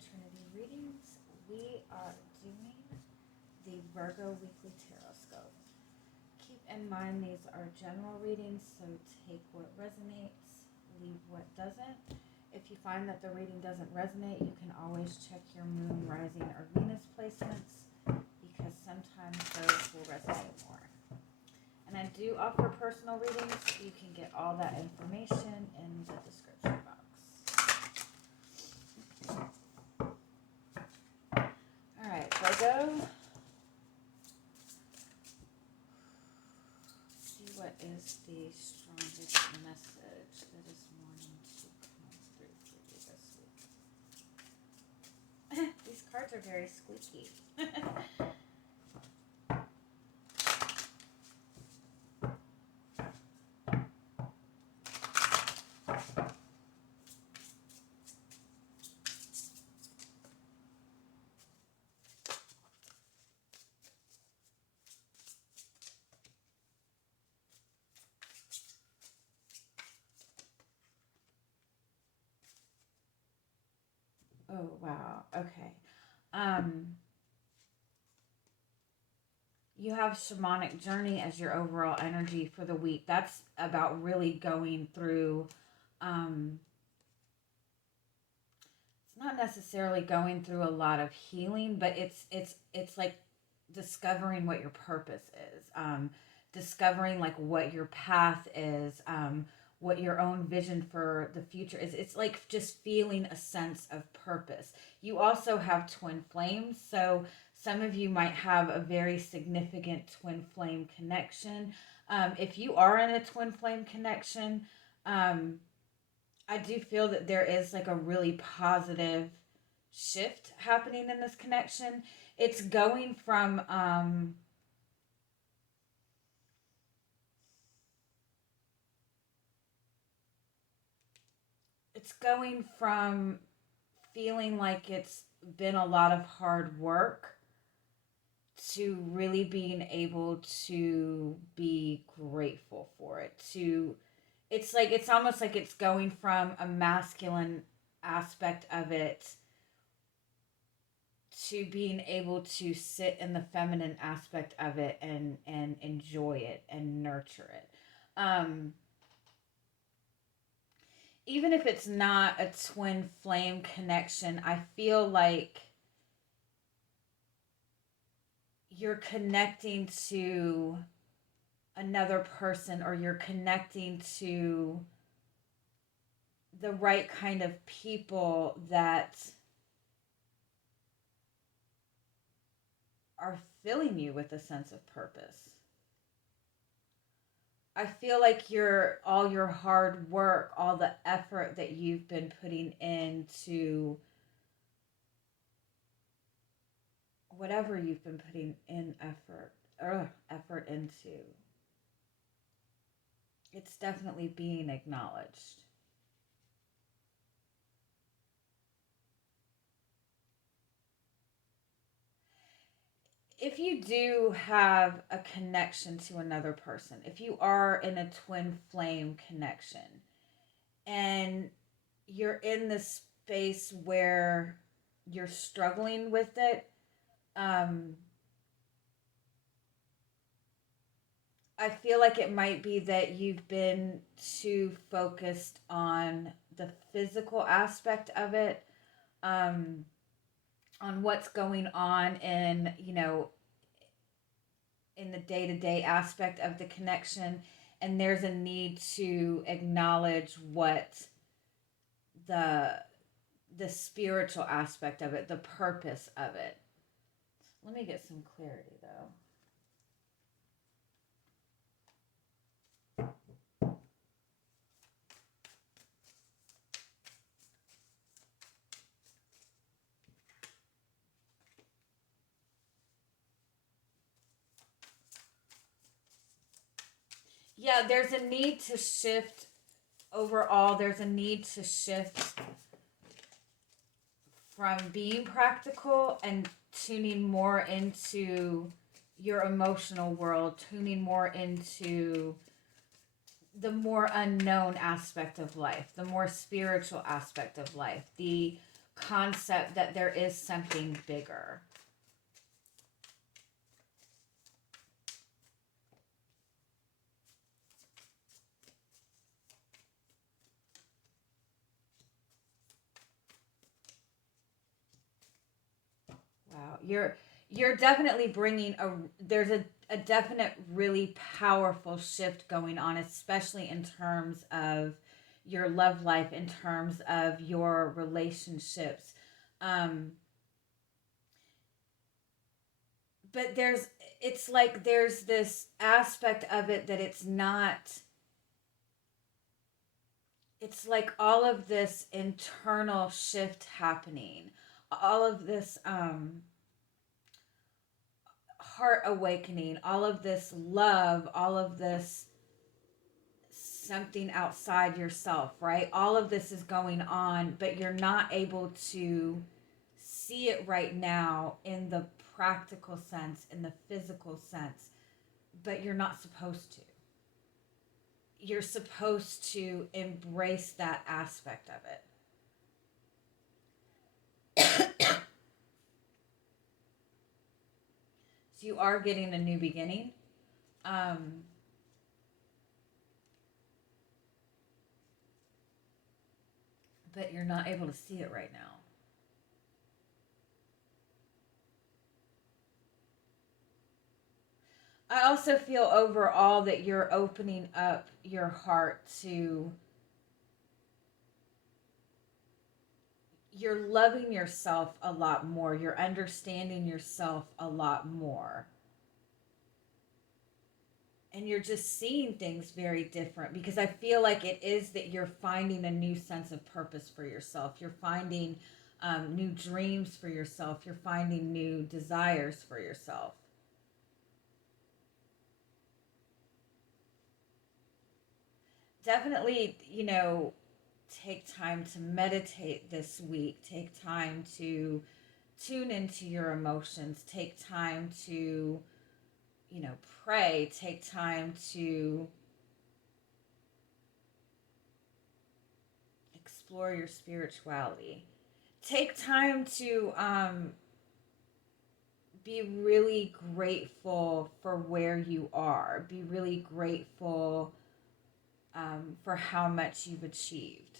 Trinity Readings. We are doing the Virgo Weekly Tarotscope. Keep in mind these are general readings, so take what resonates, leave what doesn't. If you find that the reading doesn't resonate, you can always check your moon, rising, or Venus placements because sometimes those will resonate more. And I do offer personal readings. You can get all that information in the description box. Alright, Virgo. See what is the strongest message that is morning to come through for you this week. These cards are very squeaky. Oh, wow. Okay. You have shamanic journey as your overall energy for the week. That's about really going through, it's not necessarily going through a lot of healing, but it's like discovering what your purpose is, discovering like what your path is, what your own vision for the future is. It's like just feeling a sense of purpose. You also have twin flames, so some of you might have a very significant twin flame connection. If you are in a twin flame connection, I do feel that there is like a really positive shift happening in this connection. It's going from feeling like it's been a lot of hard work to really being able to be grateful for it. It's like, it's almost like it's going from a masculine aspect of it to being able to sit in the feminine aspect of it and enjoy it and nurture it. Even if it's not a twin flame connection, I feel like you're connecting to another person, or you're connecting to the right kind of people that are filling you with a sense of purpose. I feel like all your hard work, all the effort that you've been putting into whatever you've been putting in effort into, it's definitely being acknowledged. If you do have a connection to another person, if you are in a twin flame connection and you're in this space where you're struggling with it, I feel like it might be that you've been too focused on the physical aspect of it, on what's going on in, in the day-to-day aspect of the connection, and there's a need to acknowledge what the spiritual aspect of it, the purpose of it. Let me get some clarity though. Yeah, there's a need to shift overall. There's a need to shift from being practical and tuning more into your emotional world, tuning more into the more unknown aspect of life, the more spiritual aspect of life, the concept that there is something bigger. Wow, you're definitely bringing there's a definite really powerful shift going on, especially in terms of your love life, in terms of your relationships. Um, but it's like there's this aspect of it that it's like all of this internal shift happening, all of this heart awakening, all of this love, all of this something outside yourself, right? All of this is going on, but you're not able to see it right now in the practical sense, in the physical sense, but you're not supposed to. You're supposed to embrace that aspect of it. So you are getting a new beginning. Um, but you're not able to see it right now. I also feel overall that you're opening up your heart to, you're loving yourself a lot more. You're understanding yourself a lot more. And you're just seeing things very different, because I feel like it is that you're finding a new sense of purpose for yourself. You're finding new dreams for yourself. You're finding new desires for yourself. Definitely, take time to meditate this week. Take time to tune into your emotions. Take time to, pray. Take time to explore your spirituality. Take time to be really grateful for where you are. Be really grateful for how much you've achieved.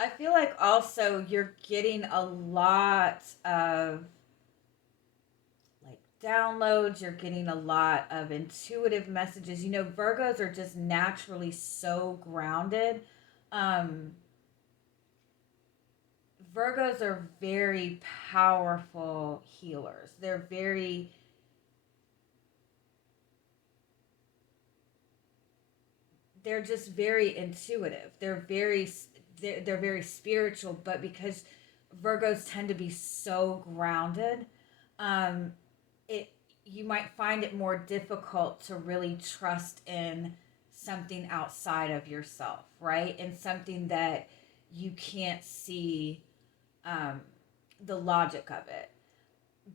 I feel like also you're getting a lot of like downloads, you're getting a lot of intuitive messages. Virgos are just naturally so grounded. Um, Virgos are very powerful healers. They're just very intuitive. They're very spiritual, but because Virgos tend to be so grounded, um, it you might find it more difficult to really trust in something outside of yourself, right? And something that you can't see um, the logic of it.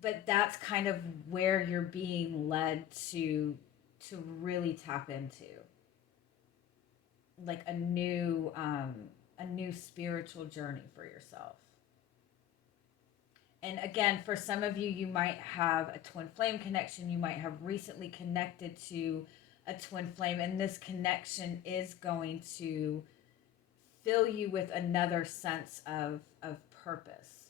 But that's kind of where you're being led to really tap into like a new spiritual journey for yourself. And again, for some of you, you might have a twin flame connection. You might have recently connected to a twin flame, and this connection is going to fill you with another sense of purpose.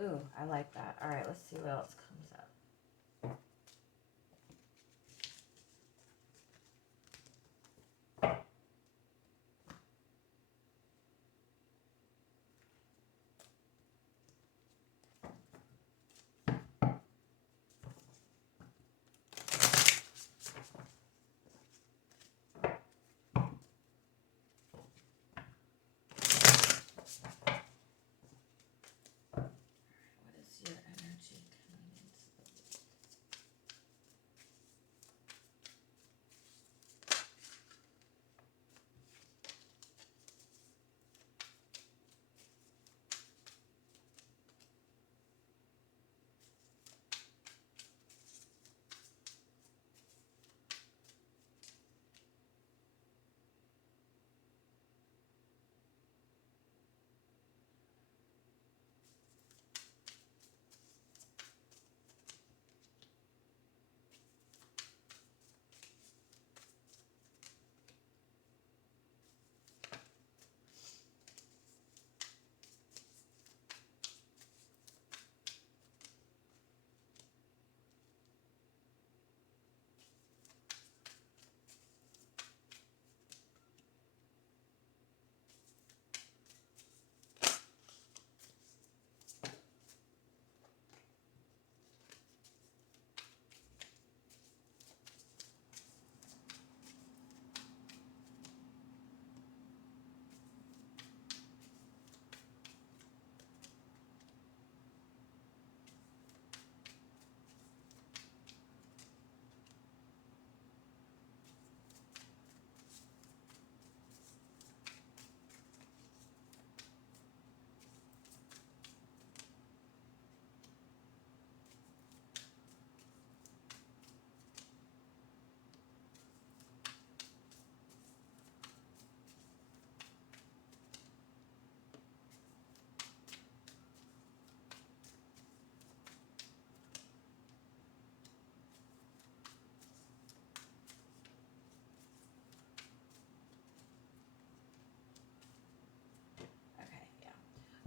Ooh, I like that. All right, let's see what else comes up. What is your energy coming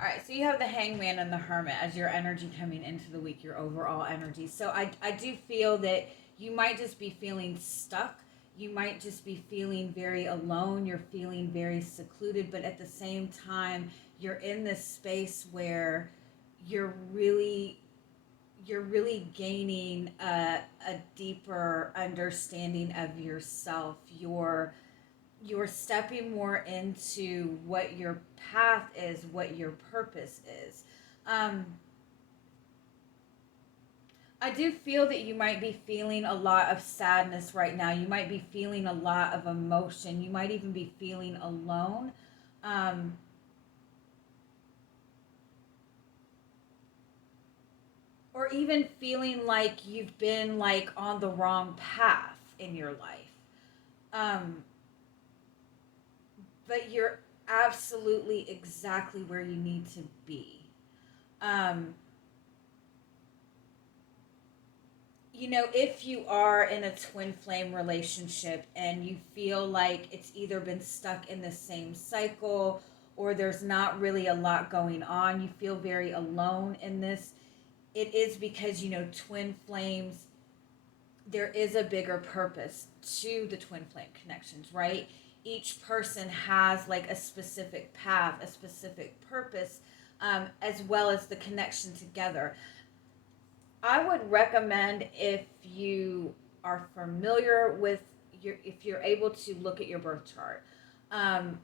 right, so you have the Hangman and the Hermit as your energy coming into the week, your overall energy. So I do feel that you might just be feeling stuck. You might just be feeling very alone. You're feeling very secluded, but at the same time, you're in this space where you're really you're really gaining a deeper understanding of yourself. You're stepping more into what your path is, what your purpose is. Um, I do feel that you might be feeling a lot of sadness right now. You might be feeling a lot of emotion. You might even be feeling alone. Um, or even feeling like you've been like on the wrong path in your life. Um, but you're absolutely exactly where you need to be. Um, if you are in a twin flame relationship and you feel like it's either been stuck in the same cycle or there's not really a lot going on, you feel very alone in this, it is because, twin flames, there is a bigger purpose to the twin flame connections, right? Each person has like a specific path, a specific purpose, as well as the connection together. I would recommend, if you are familiar with if you're able to look at your birth chart, um,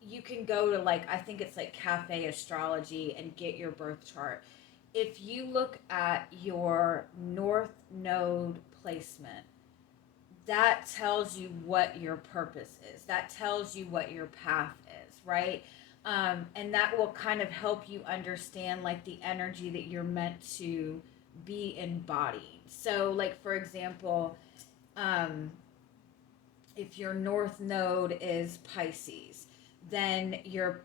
you can go to, like, I think it's like Cafe Astrology, and get your birth chart. If you look at your North Node placement, that tells you what your purpose is. That tells you what your path is, right? And that will kind of help you understand like the energy that you're meant to be embodying. So, like, for example, um, if your North Node is Pisces, then your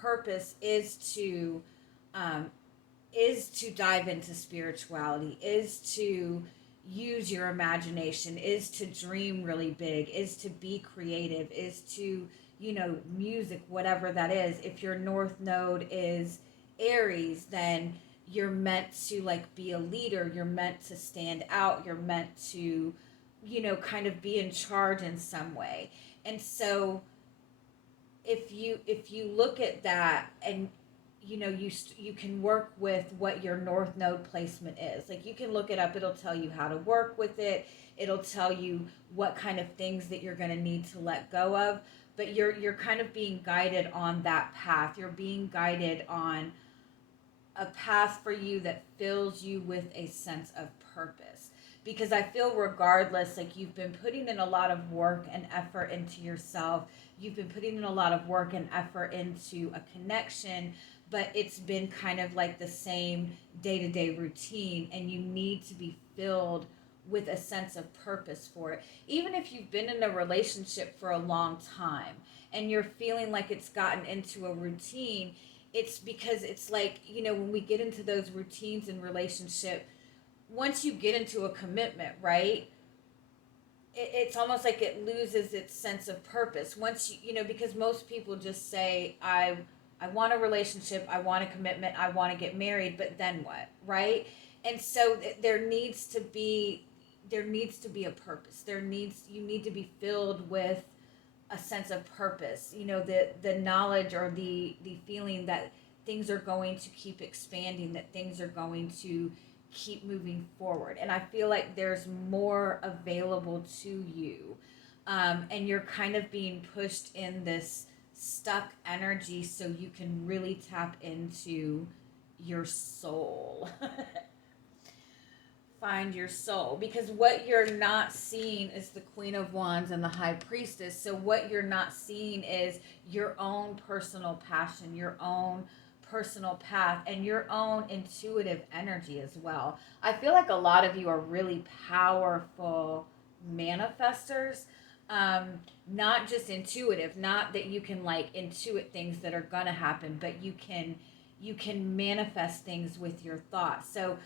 purpose um, is to dive into spirituality, is to use your imagination, is to dream really big, is to be creative, is to, music, whatever that is. If your North Node is Aries, then you're meant to like be a leader, you're meant to stand out, you're meant to, kind of be in charge in some way. And so if you look at that, and you can work with what your North Node placement is. Like, you can look it up, it'll tell you how to work with it, it'll tell you what kind of things that you're going to need to let go of. But you're kind of being guided on that path. You're being guided on a path for you that fills you with a sense of purpose. Because I feel, regardless, like, you've been putting in a lot of work and effort into yourself, you've been putting in a lot of work and effort into a connection, but it's been kind of like the same day-to-day routine, and you need to be filled with a sense of purpose for it. Even if you've been in a relationship for a long time and you're feeling like it's gotten into a routine, it's because it's like, when we get into those routines in relationship, once you get into a commitment, right, it's almost like it loses its sense of purpose. Once because most people just say, I want a relationship, I want a commitment, I want to get married, but then what, right? And so there needs to be a purpose. You need to be filled with a sense of purpose. The knowledge, or the feeling that things are going to keep expanding, that things are going to keep moving forward. And I feel like there's more available to you. And you're kind of being pushed in this stuck energy so you can really tap into your soul. Find your soul, because what you're not seeing is the Queen of Wands and the High Priestess. So what you're not seeing is your own personal passion, your own personal path, and your own intuitive energy as well. I feel like a lot of you are really powerful manifestors. Not just intuitive, not that you can like intuit things that are gonna happen, but you can manifest things with your thoughts. So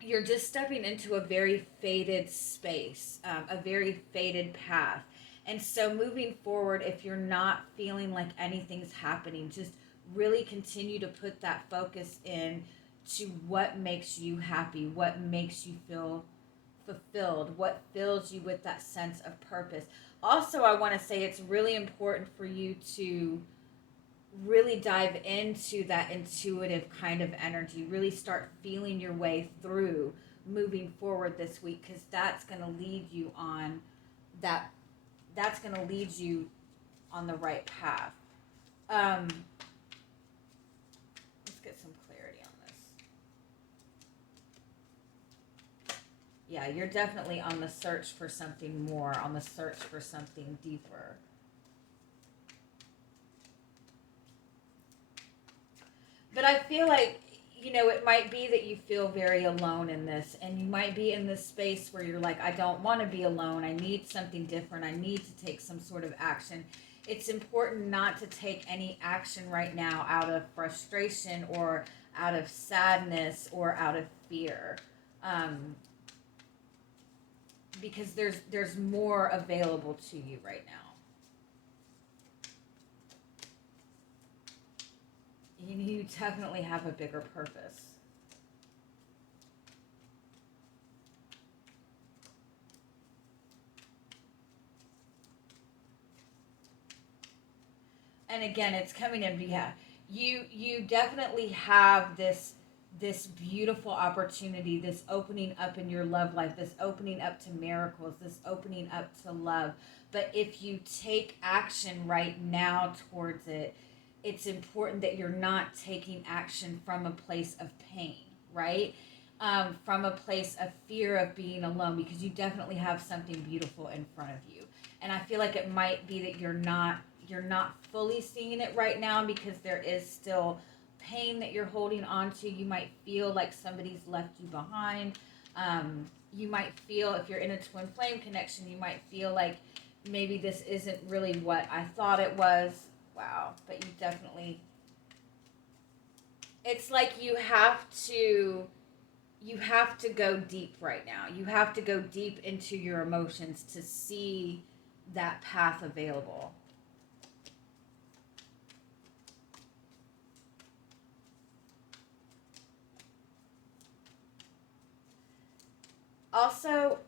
you're just stepping into a very faded space, a very faded path. And so moving forward, if you're not feeling like anything's happening, just really continue to put that focus in to what makes you happy, what makes you feel fulfilled, what fills you with that sense of purpose. Also, I want to say it's really important for you to really dive into that intuitive kind of energy, really start feeling your way through moving forward this week, because that's going to lead you on that that's going to lead you on the right path. Let's get some clarity on this. Yeah, you're definitely on the search for something more, on the search for something deeper. But I feel like, it might be that you feel very alone in this, and you might be in this space where you're like, I don't want to be alone. I need something different. I need to take some sort of action. It's important not to take any action right now out of frustration or out of sadness or out of fear. Because there's more available to you right now. You definitely have a bigger purpose. And again, it's coming in. Yeah, you definitely have this beautiful opportunity, this opening up in your love life, this opening up to miracles, this opening up to love. But if you take action right now towards it, it's important that you're not taking action from a place of pain, right? From a place of fear of being alone, because you definitely have something beautiful in front of you. And I feel like it might be that you're not fully seeing it right now, because there is still pain that you're holding on to. You might feel like somebody's left you behind. You might feel, if you're in a twin flame connection, you might feel like maybe this isn't really what I thought it was. Wow. But you definitely, it's like you have to go deep right now. You have to go deep into your emotions to see that path available. Also,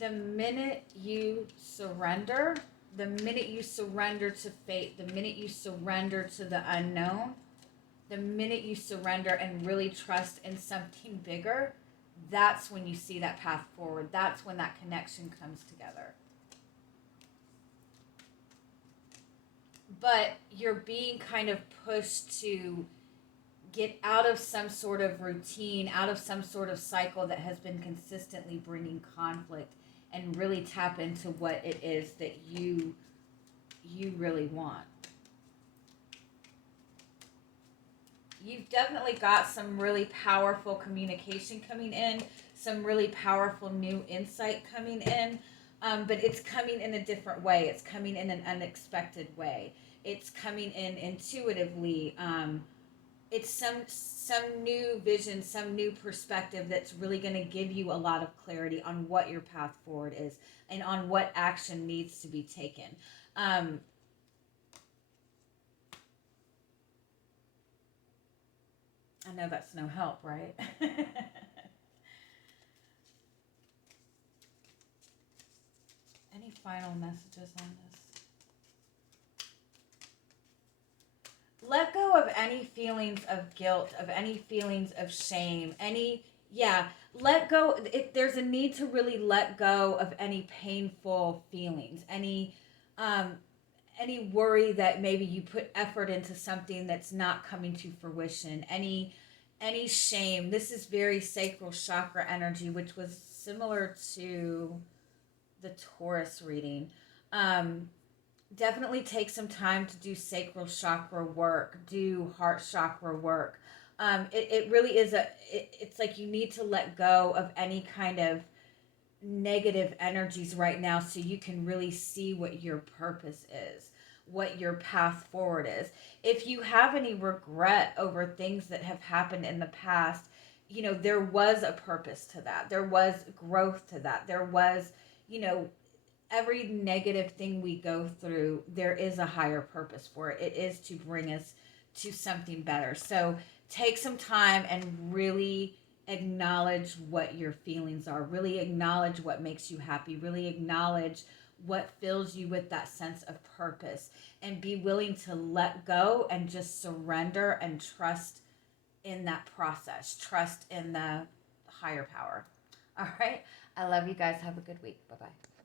the minute you surrender, to fate, the minute you surrender to the unknown, the minute you surrender and really trust in something bigger, that's when you see that path forward. That's when that connection comes together. But you're being kind of pushed to get out of some sort of routine, out of some sort of cycle that has been consistently bringing conflict, and really tap into what it is that you really want. You've definitely got some really powerful communication coming in, some really powerful new insight coming in, but it's coming in a different way. It's coming in an unexpected way. It's coming in intuitively. It's some new vision, some new perspective that's really going to give you a lot of clarity on what your path forward is and on what action needs to be taken. I know that's no help, right? Any final messages on this? Let go of any feelings of guilt, of any feelings of shame, let go. There's a need to really let go of any painful feelings, um, any worry that maybe you put effort into something that's not coming to fruition, any shame. This is very sacral chakra energy, which was similar to the Taurus reading. Definitely take some time to do sacral chakra work, do heart chakra work. It really is it's like you need to let go of any kind of negative energies right now, so you can really see what your purpose is, what your path forward is. If you have any regret over things that have happened in the past, there was a purpose to that. There was growth to that. There was, every negative thing we go through, there is a higher purpose for it. It is to bring us to something better. So take some time and really acknowledge what your feelings are, really acknowledge what makes you happy, really acknowledge what fills you with that sense of purpose, and be willing to let go and just surrender and trust in that process, trust in the higher power. All right. I love you guys. Have a good week. Bye bye.